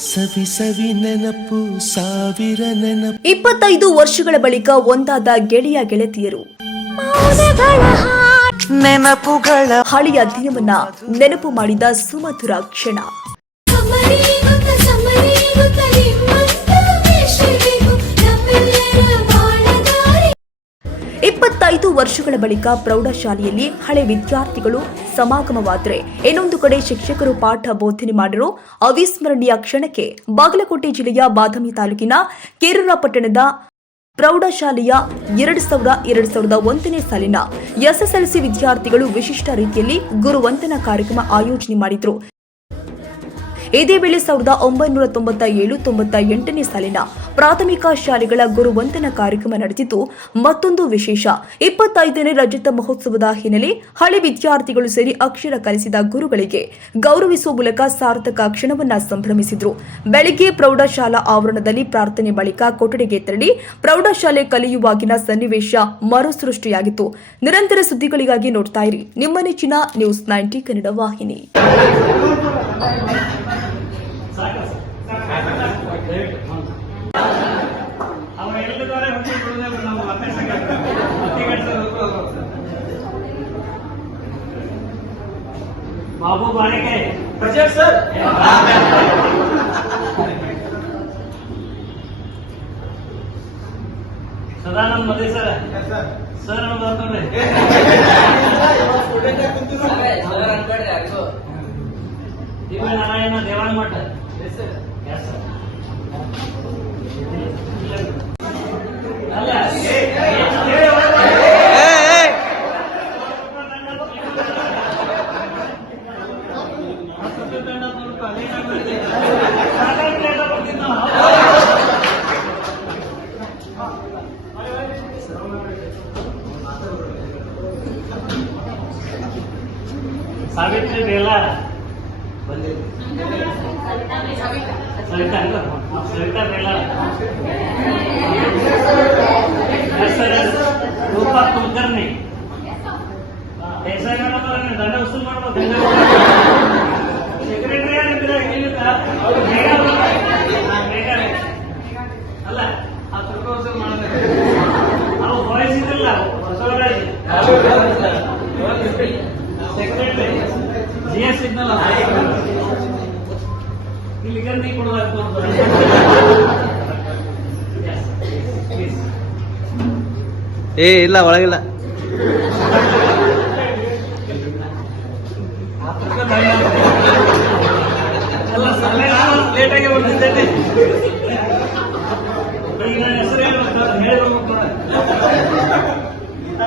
ಸವಿ ಸವಿ ನೆನಪು ಸಾವಿರ ನೆನಪು. ಇಪ್ಪತ್ತೈದು ವರ್ಷಗಳ ಬಳಿಕ ಒಂದಾದ ಗೆಳೆಯ ಗೆಳತಿಯರು. ನೆನಪುಗಳ ಹಳೆಯ ದಿನವನ್ನ ನೆನಪು ಮಾಡಿದ ಸುಮಧುರ ಕ್ಷಣ. ವರ್ಷಗಳ ಬಳಿಕ ಪ್ರೌಢಶಾಲೆಯಲ್ಲಿ ಹಳೆ ವಿದ್ಯಾರ್ಥಿಗಳು ಸಮಾಗಮವಾದರೆ. ಇನ್ನೊಂದು ಕಡೆ ಶಿಕ್ಷಕರು ಪಾಠ ಬೋಧನೆ ಮಾಡಿರೋ. ಅವಿಸ್ಮರಣೀಯ ಕ್ಷಣಕ್ಕೆ ಬಾಗಲಕೋಟೆ ಜಿಲ್ಲೆಯ ಬಾದಾಮಿ ತಾಲೂಕಿನ ಕೇರೂರ ಪಟ್ಟಣದ ಪ್ರೌಢಶಾಲೆಯ ಎರಡು ಸಾವಿರ, ಎರಡು ಸಾವಿರದ ಒಂದನೇ ಸಾಲಿನ ಎಸ್ಎಸ್ಎಲ್ಸಿ ವಿದ್ಯಾರ್ಥಿಗಳು ವಿಶಿಷ್ಟ ರೀತಿಯಲ್ಲಿ ಗುರುವಂದನಾ ಕಾರ್ಯಕ್ರಮ ಆಯೋಜನೆ ಮಾಡಿದ್ರು. ಇದೇ ವೇಳೆ ಸಾವಿರದ ಒಂಬೈನೂರ ತೊಂಬತ್ತ ಏಳು, ತೊಂಬತ್ತ ಎಂಟನೇ ಸಾಲಿನ ಪ್ರಾಥಮಿಕ ಶಾಲೆಗಳ ಗುರುವಂದನ ಕಾರ್ಯಕ್ರಮ ನಡೆದಿದ್ದು ಮತ್ತೊಂದು ವಿಶೇಷ. ಇಪ್ಪತ್ತೈದನೇ ರಜತ ಮಹೋತ್ಸವದ ಹಿನ್ನೆಲೆ ಹಳೆ ವಿದ್ಯಾರ್ಥಿಗಳು ಸೇರಿ ಅಕ್ಷರ ಕಲಿಸಿದ ಗುರುಗಳಿಗೆ ಗೌರವಿಸುವ ಮೂಲಕ ಸಾರ್ಥಕ ಕ್ಷಣವನ್ನ ಸಂಭ್ರಮಿಸಿದ್ರು. ಬೆಳಗ್ಗೆ ಪ್ರೌಢಶಾಲಾ ಆವರಣದಲ್ಲಿ ಪ್ರಾರ್ಥನೆ ಬಳಿಕ ಕೊಠಡಿಗೆ ತೆರಳಿ ಪ್ರೌಢಶಾಲೆ ಕಲಿಯುವಾಗಿನ ಸನ್ನಿವೇಶ ಮರುಸೃಷ್ಟಿಯಾಗಿತ್ತು. ನಿರಂತರ ಸುದ್ದಿಗಳಿಗಾಗಿ ನೋಡ್ತಾ ಇರಿ. ನಿಮ್ಮ ನೆಚ್ಚಿನ ನ್ಯೂಸ್ ನೈಂಟಿ ಕನ್ನಡ ವಾಹಿನಿ. ಬಾಬು ಬಾಳಿಕೆ ಪ್ರಜೆಕ್ಟ್ ಸರ್ ಸದಾನಂದ ಮದಿ ಸರ್ ಸರ್ ಅಂತಂದ್ರೆ ದಿವ್ಯ ನಾರಾಯಣ ದೇವಾನ ಮಠ ಸಾವಿತ್ರಿ ಬೇಲ ಸವಿತಾ ಅಲ್ಲ ಸವಿತಾ ಹೆಸರು ರೂಪಾ ಕುಲಕರ್ಣಿ. ಹೆಸರು ದಂಡ ವಸೂಲ್ ಮಾಡ್ಬೋದು. ಸೆಕ್ರೆಟರಿ ಅಲ್ಲ ಆ ರೂಪಾಯಿ ವಸೂಲ್ ಮಾಡಬೇಕು ನಾವು ಬಾಯ್ಸ್ ಇದ್ದಿಲ್ಲ. ಬಸವರಾಜ್ ಸೆಕ್ರೆಟರಿ ಎಸ್ ಇಲ್ಲಿ ಕೊಡಬೇಕು ಏ ಇಲ್ಲ ಒಳಗಿಲ್ಲ. ಅಲ್ಲ ಸರ್ ಲೇಟಾಗಿ ಬರ್ತಿದ್ದೇನೆ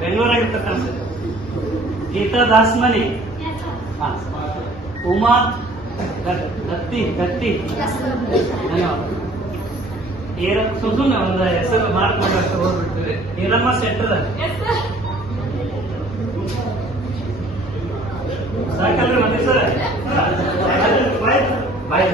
ಬೆಂಗಳೂರಾಗಿರ್ತಕ್ಕಂಥ ಗೀತಾ ದಾಸ್ಮನಿ. ಉಮಾ ದತ್ತಿ ದತ್ತಿ. ಸುಮ್ಮನೆ ಒಂದು ಹೆಸರು ಮಾರ್ಕ್ ಮಾಡಿ ಹೋಗ್ಬಿಡ್ತೀವಿ ಏನಮ್ಮ ಸೆಟ್ರದ ಸಾಕಲ್ರಿ ಮತ್ತೆ ಸರ್ ಬಾಯ್ ಬಾಯ್